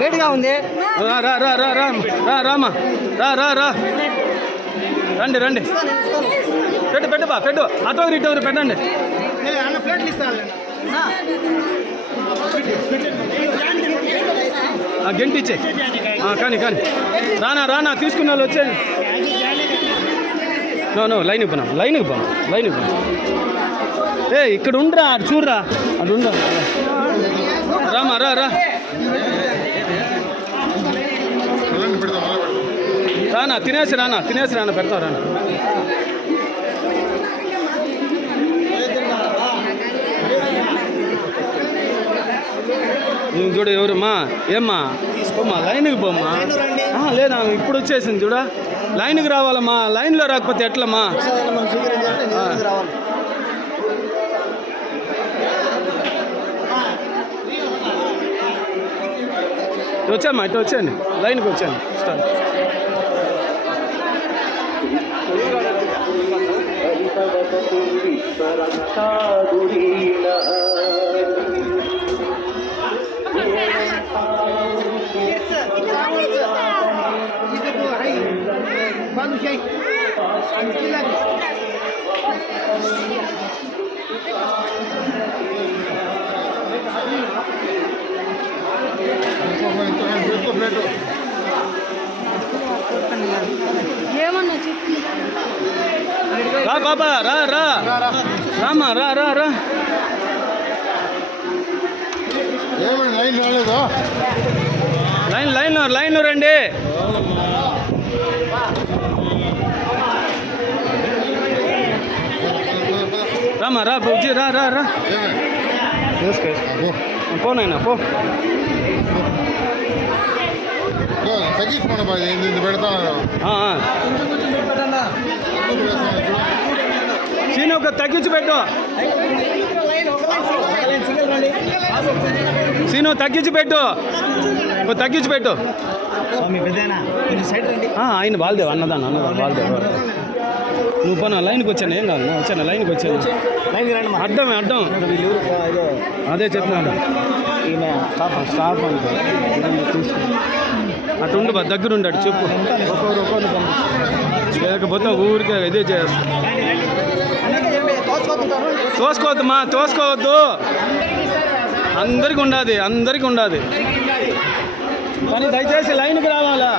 వేడిగా ఉంది. రా రా రా రా రా రా రామా రా రా రా రండి రండి పెట్టు పెట్టు బా పెట్టు అటు ఇటు పెట్టండి. గంటి ఇచ్చే కానీ కానీ రానా రానా తీసుకున్న వాళ్ళు వచ్చేది. నో లైన్ ఇవ్వను లైన్కి పోను ఏ ఇక్కడ ఉండరా అటు చూడరా అటు ఉండ రామా రా రా రానా తినేసి రానా పెడతావు రానా. నువ్వు చూడు ఎవరమ్మా ఏమ్మా పోమ్మా లైన్కి పోమ్మా. లేదా ఇప్పుడు వచ్చేసింది చూడా లైన్కి రావాలమ్మా. లైన్లో రాకపోతే ఎట్లమ్మా. వచ్చామ్మా ఇటు వచ్చాను లైన్కి వచ్చాను స్టార్ట్. రా బాబా రా రా రామా రా రా రా లైన్ రండి. రామా రా బుజ్జి రా రా రా పోనైనా పో. సీన్ ఒక తగ్గించి పెట్టు సీను తగ్గించి పెట్టు ఆయన బాల్దేవ్ అన్నదాన్ని బాల్దేవ్. నువ్వు పోనా లైన్కి వచ్చాను ఏం కాదు వచ్చాను లైన్కి వచ్చాను అడ్డం అదే చెప్తున్నాను స్టాఫ్ అటు ఉండు దగ్గర ఉండాడు చెప్పు లేకపోతే ఊరికే ఇదే చేస్తా. తోసుకోవద్దు అందరికి ఉండాది కానీ దయచేసి లైన్కి రావాలా.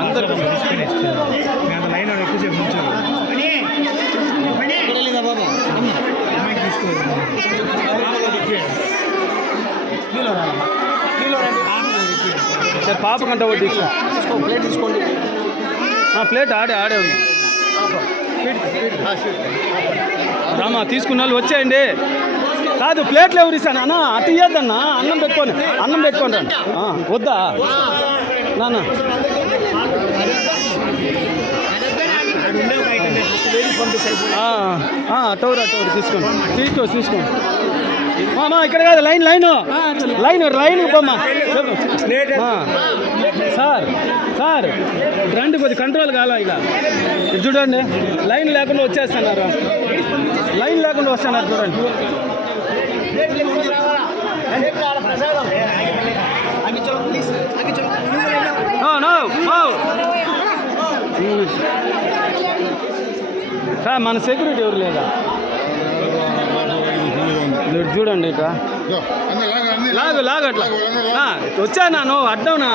అందరు సార్ పాప కంట వడ్డీ ప్లేట్ తీసుకోండి. ప్లేట్ ఆడే ఉంది రామా. తీసుకున్న వాళ్ళు వచ్చేయండి. కాదు ప్లేట్లు ఎవరు ఇస్తాను అన్న అటు ఇయ్యద్దన్నా. అన్నం పెట్టుకోండి వద్దా నాన్న. అటౌరు తీసుకోండి మామా. ఇక్కడ కాదు లైన్ పోమ్మా. సార్ రండి కొద్ది కంట్రోల్ కాల. ఇక చూడండి లైన్ లేకుండా వచ్చేస్తున్నారు చూడండి. సార్ మన సెక్యూరిటీ ఎవరు లేదా చూడండి. ఇక లాగు అట్లా వచ్చానా నువ్వు అడ్డవునా